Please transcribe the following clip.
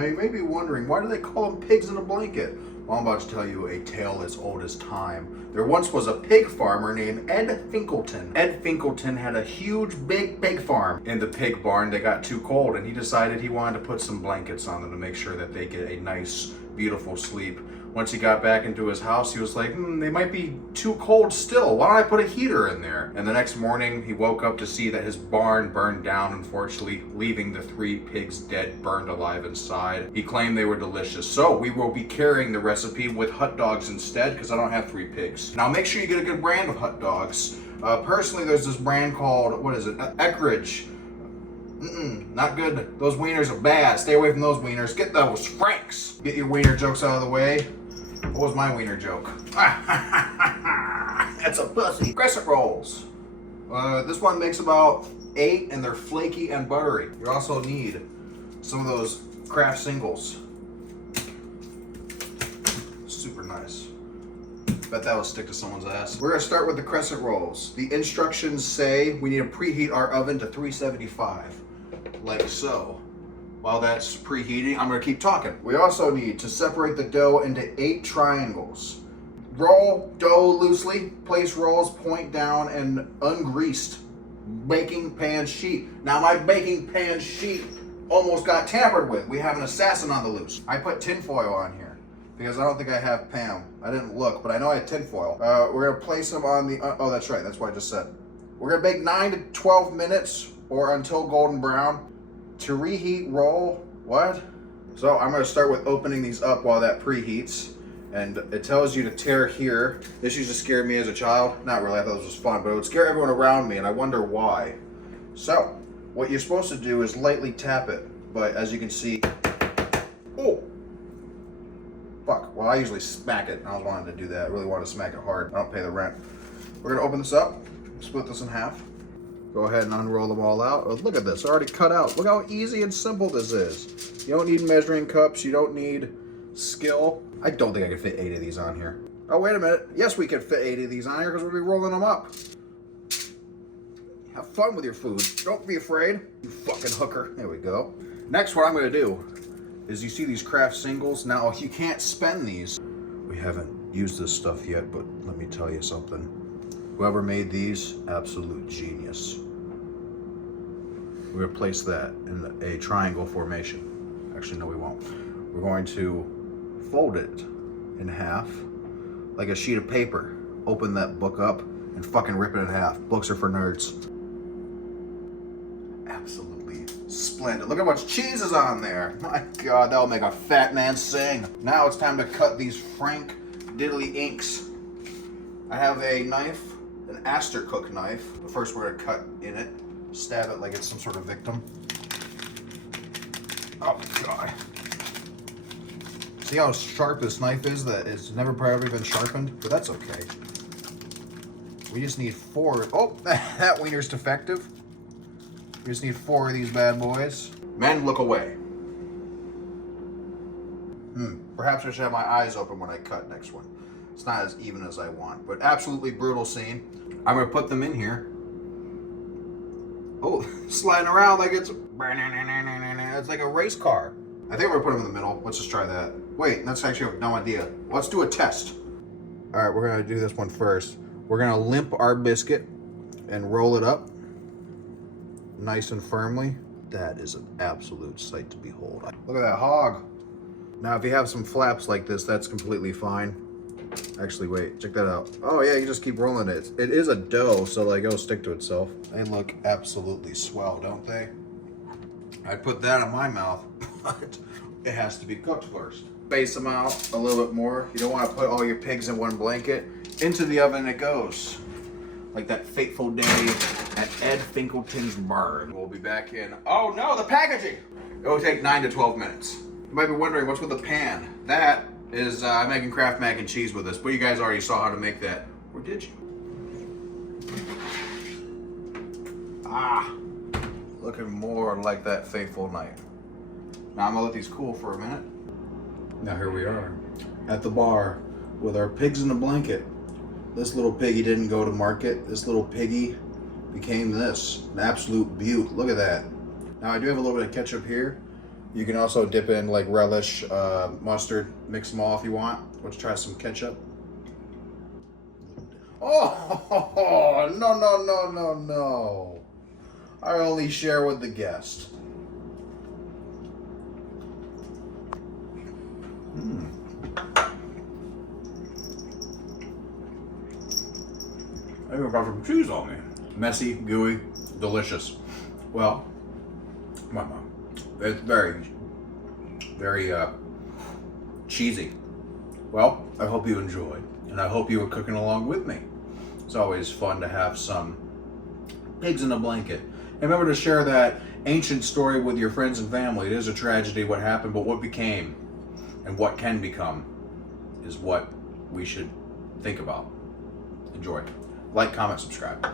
Now you may be wondering, why do they call them pigs in a blanket? Well, I'm about to tell you a tale as old as time. There once was a pig farmer named Ed Finkelton. Ed Finkelton had a huge, big pig farm. In the pig barn, they got too cold, and he decided he wanted to put some blankets on them to make sure that they get a nice, beautiful sleep. Once he got back into his house, he was like, they might be too cold still. Why don't I put a heater in there? And the next morning, he woke up to see that his barn burned down, unfortunately, leaving the 3 pigs dead, burned alive inside. He claimed they were delicious. So we will be carrying the recipe with hot dogs instead, because I don't have 3 pigs. Now make sure you get a good brand of hot dogs. Personally, there's this brand called, what is it? Eckrich. Not good. Those wieners are bad. Stay away from those wieners. Get those Franks. Get your wiener jokes out of the way. What was my wiener joke? That's a pussy. Crescent rolls. This one makes about 8 and they're flaky and buttery. You also need some of those Kraft singles. Super nice. Bet that will stick to someone's ass. We're gonna start with the crescent rolls. The instructions say we need to preheat our oven to 375, like so. While that's preheating, I'm gonna keep talking. We also need to separate the dough into 8 triangles. Roll dough loosely, place rolls point down and ungreased baking pan sheet. Now my baking pan sheet almost got tampered with. We have an assassin on the loose. I put tinfoil on here because I don't think I have Pam. I didn't look, but I know I had tinfoil. We're gonna place them on the, oh that's right, that's what I just said. We're gonna bake 9 to 12 minutes or until golden brown. To reheat, roll, what? So I'm gonna start with opening these up while that preheats. And it tells you to tear here. This used to scare me as a child. Not really, I thought this was fun, but it would scare everyone around me and I wonder why. So, what you're supposed to do is lightly tap it. But as you can see, oh, fuck. Well, I usually smack it. I was wanting to do that. I really want to smack it hard. I don't pay the rent. We're gonna open this up, split this in half. Go ahead and unroll them all out. Oh, look at this, already cut out. Look how easy and simple this is. You don't need measuring cups, you don't need skill. I don't think I can fit 8 of these on here. Oh, wait a minute. Yes, we can fit 8 of these on here because we'll be rolling them up. Have fun with your food. Don't be afraid, you fucking hooker. There we go. Next, what I'm gonna do is you see these Kraft singles. Now, you can't spend these. We haven't used this stuff yet, but let me tell you something. Whoever made these, absolute genius. We're gonna place that in a triangle formation. Actually, no, we won't. We're going to fold it in half like a sheet of paper. Open that book up and fucking rip it in half. Books are for nerds. Absolutely splendid. Look how much cheese is on there. My God, that'll make a fat man sing. Now it's time to cut these Frank Diddly Inks. I have a knife, an Astor Cook knife. First we're gonna cut in it, stab it like it's some sort of victim. Oh God. See how sharp this knife is that it's never probably been sharpened? But that's okay. We just need 4. Oh, that wiener's defective. We just need 4 of these bad boys. Men, look away. Perhaps I should have my eyes open when I cut next one. It's not as even as I want, but absolutely brutal scene. I'm gonna put them in here. Oh, sliding around like it's like a race car. I think we're gonna put them in the middle. Let's just try that. Wait, that's actually no idea. Let's do a test. All right, we're gonna do this one first. We're gonna limp our biscuit and roll it up nice and firmly. That is an absolute sight to behold. Look at that hog. Now, if you have some flaps like this, that's completely fine. Actually, wait, check that out. Oh yeah, you just keep rolling it. It is a dough, so like it'll stick to itself. They look absolutely swell, don't they? I'd put that in my mouth, but it has to be cooked first. Space them out a little bit more. You don't want to put all your pigs in one blanket. Into the oven it goes. Like that fateful day at Ed Finkelton's barn. We'll be back in, oh no, the packaging! It will take 9 to 12 minutes. You might be wondering, what's with the pan? That is, I'm making Kraft mac and cheese with this, but you guys already saw how to make that. Or did you? Ah, looking more like that fateful night. Now I'm gonna let these cool for a minute. Now here we are at the bar with our pigs in a blanket. This little piggy didn't go to market. This little piggy became this, an absolute beaut. Look at that. Now I do have a little bit of ketchup here. You can also dip in like relish, mustard, mix them all if you want. Let's try some ketchup. Oh, no, no, no, no, no. I only share with the guest. I even got some cheese on me. Messy, gooey, delicious. Well, my mom. It's very, very cheesy. Well, I hope you enjoyed, and I hope you were cooking along with me. It's always fun to have some pigs in a blanket. And remember to share that ancient story with your friends and family. It is a tragedy what happened, but what became and what can become is what we should think about. Enjoy. Like, comment, subscribe.